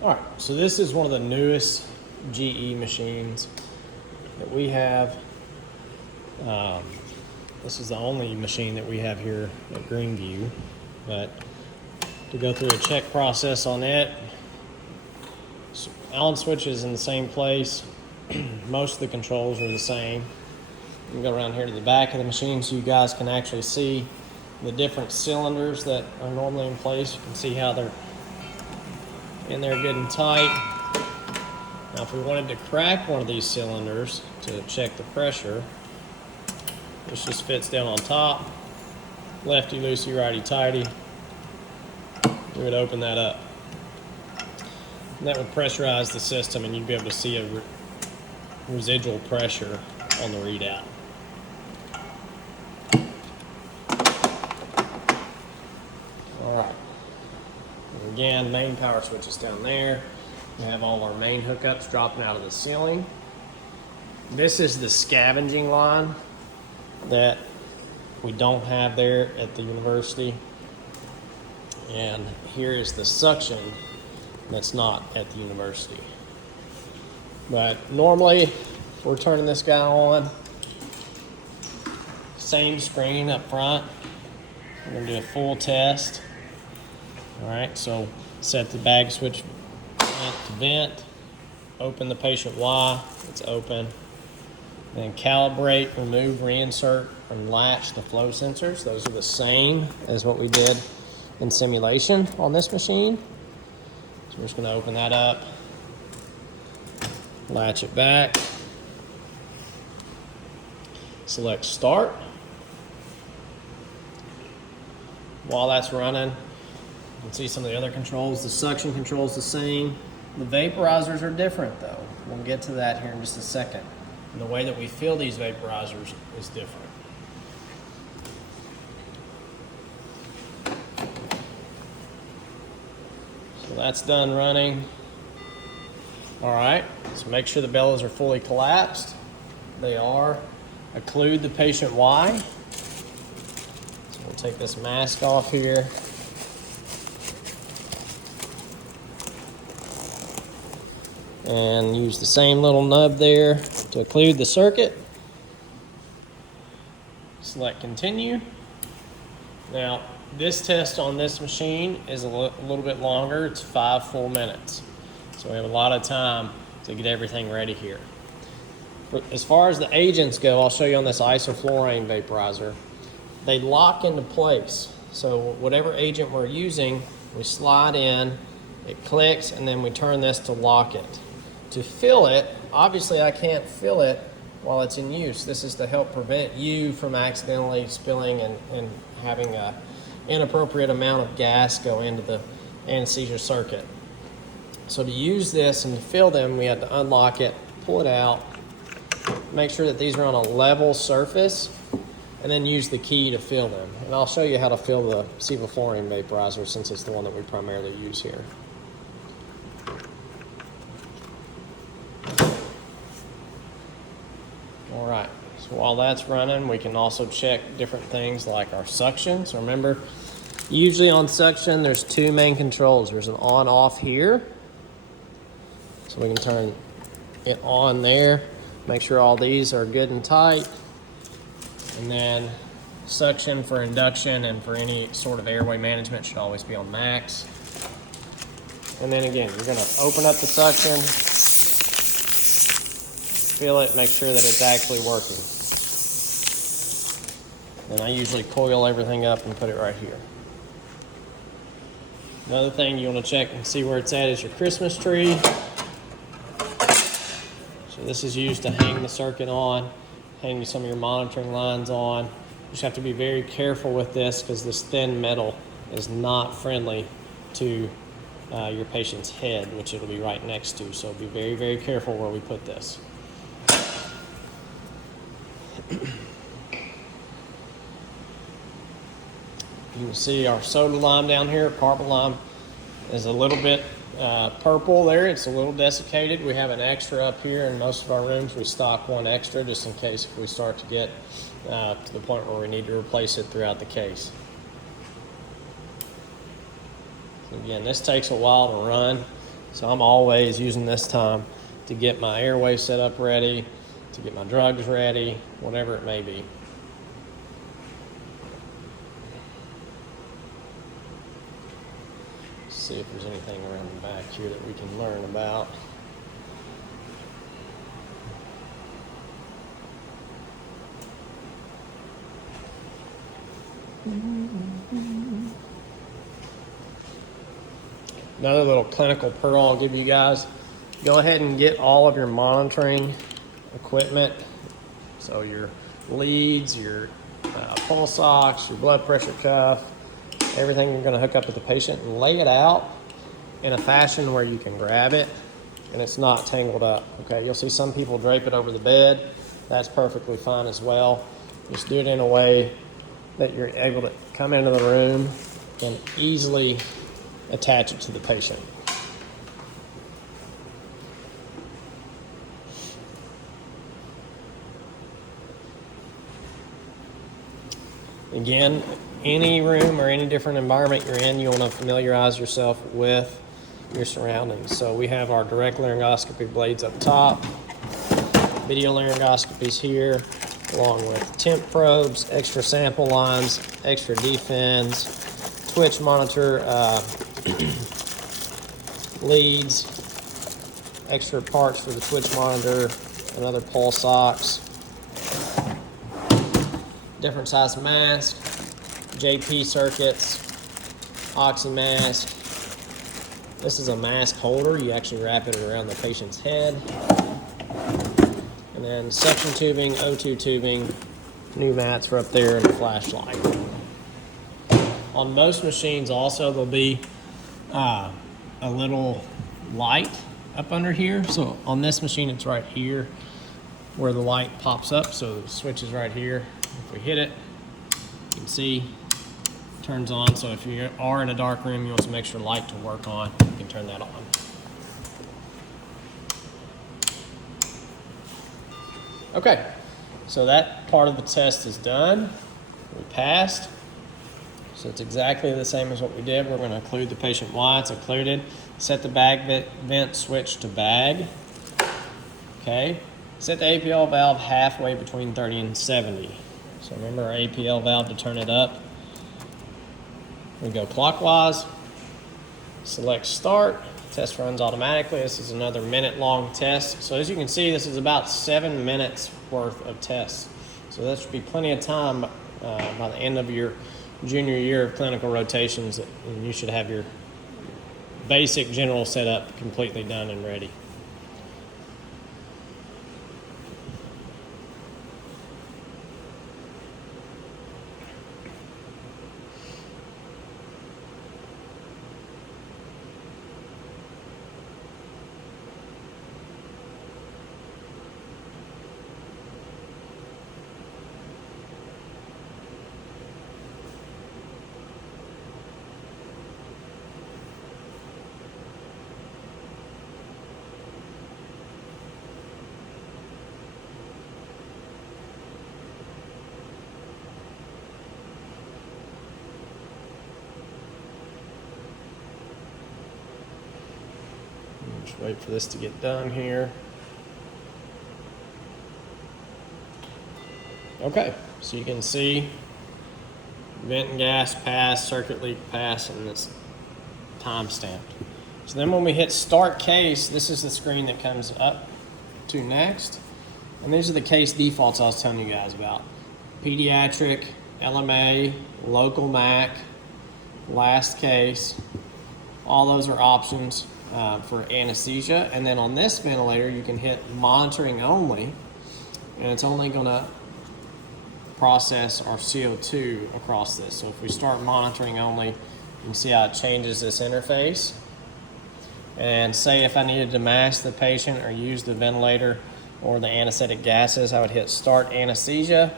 All right, so this is one of the newest GE machines that we have. This is the only machine that we have here at Greenview, but to go through a check process on it, Allen switch is in the same place. Most of the controls are the same. You can go around here to the back of the machine so you guys can actually see the different cylinders that are normally in place. You can see how they're in there good and tight. Now if we wanted to crack one of these cylinders to check the pressure, this just fits down on top. Lefty loosey, righty tighty. We would open that up. And that would pressurize the system and you'd be able to see a residual pressure on the readout. Alright. Again, main power switch is down there. We have all our main hookups dropping out of the ceiling. This is the scavenging line that we don't have there at the university. And here is the suction that's not at the university. But normally, if we're turning this guy on, same screen up front. We're gonna do a full test. All right, so set the bag switch vent to vent, open the patient Y, it's open. Then calibrate, remove, reinsert, and latch the flow sensors. Those are the same as what we did in simulation on this machine. So we're just gonna open that up, latch it back, select start. While that's running, you can see some of the other controls. The suction control is the same. The vaporizers are different though. We'll get to that here in just a second. And the way that we fill these vaporizers is different. So that's done running. All right, so make sure the bellows are fully collapsed. They are. Occlude the patient Y. So we'll take this mask off here. And use the same little nub there to occlude the circuit. Select continue. Now, this test on this machine is a little bit longer. It's 5 full minutes. So we have a lot of time to get everything ready here. As far as the agents go, I'll show you on this isoflurane vaporizer. They lock into place. So whatever agent we're using, we slide in, it clicks, and then we turn this to lock it. To fill it, obviously I can't fill it while it's in use. This is to help prevent you from accidentally spilling and having an inappropriate amount of gas go into the anesthesia circuit. So to use this and to fill them, we had to unlock it, pull it out, make sure that these are on a level surface, and then use the key to fill them. And I'll show you how to fill the sevoflurane vaporizer since it's the one that we primarily use here. All right, so while that's running, we can also check different things like our suction. So remember, usually on suction, there's 2 main controls. There's an on-off here. So we can turn it on there, make sure all these are good and tight. And then suction for induction and for any sort of airway management should always be on max. And then again, you're gonna open up the suction, feel it, make sure that it's actually working. And I usually coil everything up and put it right here. Another thing you want to check and see where it's at is your Christmas tree. So this is used to hang the circuit on, hang some of your monitoring lines on. You just have to be very careful with this because this thin metal is not friendly to your patient's head, which it'll be right next to. So be very, very careful where we put this. You can see our soda lime down here, carbon lime is a little bit purple there. It's a little desiccated. We have an extra up here in most of our rooms. We stock one extra just in case if we start to get to the point where we need to replace it throughout the case. So again, this takes a while to run. So I'm always using this time to get my airway set up ready, to get my drugs ready, whatever it may be. See if there's anything around the back here that we can learn about. Another little clinical pearl I'll give you guys. Go ahead and get all of your monitoring equipment. So your leads, your pulse ox, your blood pressure cuff, everything you're going to hook up with the patient, and lay it out in a fashion where you can grab it and it's not tangled up. Okay, you'll see some people drape it over the bed. That's perfectly fine as well. Just do it in a way that you're able to come into the room and easily attach it to the patient. Again, any room or any different environment you're in, you want to familiarize yourself with your surroundings. So we have our direct laryngoscopy blades up top, video laryngoscopies here, along with temp probes, extra sample lines, extra defins, twitch monitor leads, extra parts for the twitch monitor, another pulse ox, different size mask, JP circuits, oxy mask. This is a mask holder. You actually wrap it around the patient's head. And then suction tubing, O2 tubing, new mats for up there, and a flashlight. On most machines also there'll be a little light up under here. So on this machine it's right here where the light pops up. So the switch is right here. If we hit it, you can see it turns on. So if you are in a dark room, you want some extra light to work on, you can turn that on. Okay, so that part of the test is done. We passed. So it's exactly the same as what we did. We're going to include the patient Y. It's occluded. Set the bag vent switch to bag. Okay. Set the APL valve halfway between 30 and 70. So remember our APL valve to turn it up. We go clockwise. Select start. Test runs automatically. This is another minute-long test. So as you can see, this is about 7 minutes worth of tests. So that should be plenty of time by the end of your junior year of clinical rotations, and you should have your basic general setup completely done and ready. Just wait for this to get done here. Okay, so you can see vent and gas pass, circuit leak pass, and this time stamped. So then when we hit start case, this is the screen that comes up to next. And these are the case defaults I was telling you guys about. Pediatric, LMA, local MAC, last case. All those are options for anesthesia. And then on this ventilator, you can hit monitoring only, and it's only gonna process our CO2 across this. So if we start monitoring only, you can see how it changes this interface. And say if I needed to mask the patient or use the ventilator or the anesthetic gases, I would hit start anesthesia,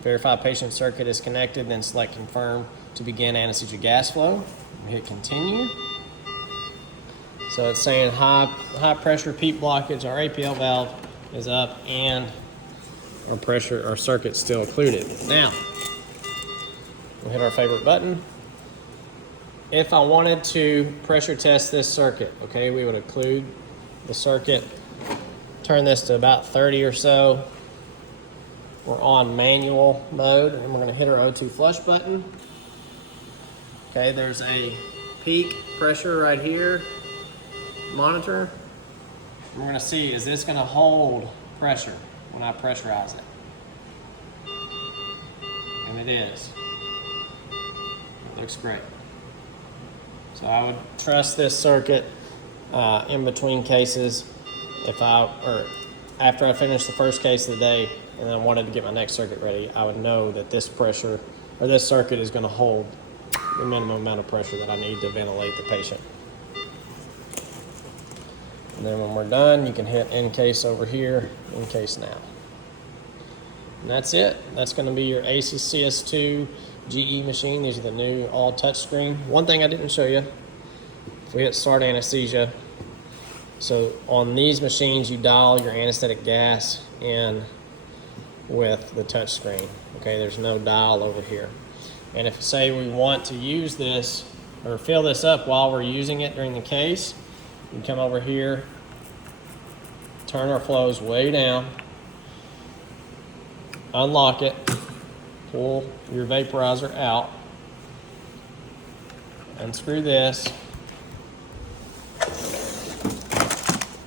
verify patient circuit is connected, then select confirm to begin anesthesia gas flow. We hit continue. So it's saying high pressure PEEP blockage, our APL valve is up, and our circuit's still occluded. Now, we'll hit our favorite button. if I wanted to pressure test this circuit, okay, we would include the circuit, turn this to about 30 or so. We're on manual mode, and we're gonna hit our O2 flush button. Okay, there's a peak pressure right here, monitor. We're gonna see, is this gonna hold pressure when I pressurize it? And it is. It looks great. So I would trust this circuit in between cases after I finish the first case of the day and then I wanted to get my next circuit ready, I would know that this pressure or this circuit is going to hold the minimum amount of pressure that I need to ventilate the patient. And then when we're done, you can hit in case over here, in case now. And that's it. That's going to be your ACCS2 GE machine. These are the new all touchscreen. One thing I didn't show you, if we hit start anesthesia, so on these machines you dial your anesthetic gas in with the touchscreen. Okay, there's no dial over here. And if say we want to use this or fill this up while we're using it during the case, you can come over here, turn our flows way down, unlock it, pull your vaporizer out, unscrew this.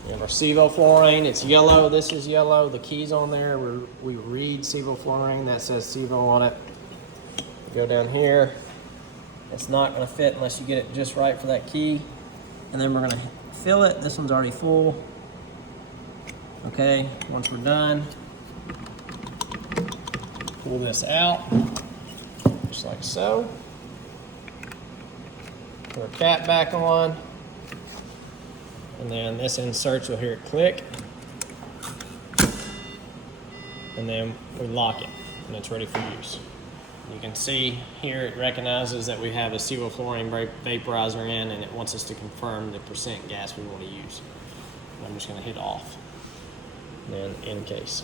We have our sevoflurane. It's yellow. This is yellow. The key's on there. We read sevoflurane. That says Sevo on it. Go down here. It's not going to fit unless you get it just right for that key. And then we're going to fill it. This one's already full. Okay, once we're done, pull this out, just like so. Put our cap back on. And then this inserts, you'll hear it click. And then we lock it, and it's ready for use. You can see here it recognizes that we have a sevoflurane vaporizer in, and it wants us to confirm the percent gas we want to use. And I'm just going to hit off, and then in case.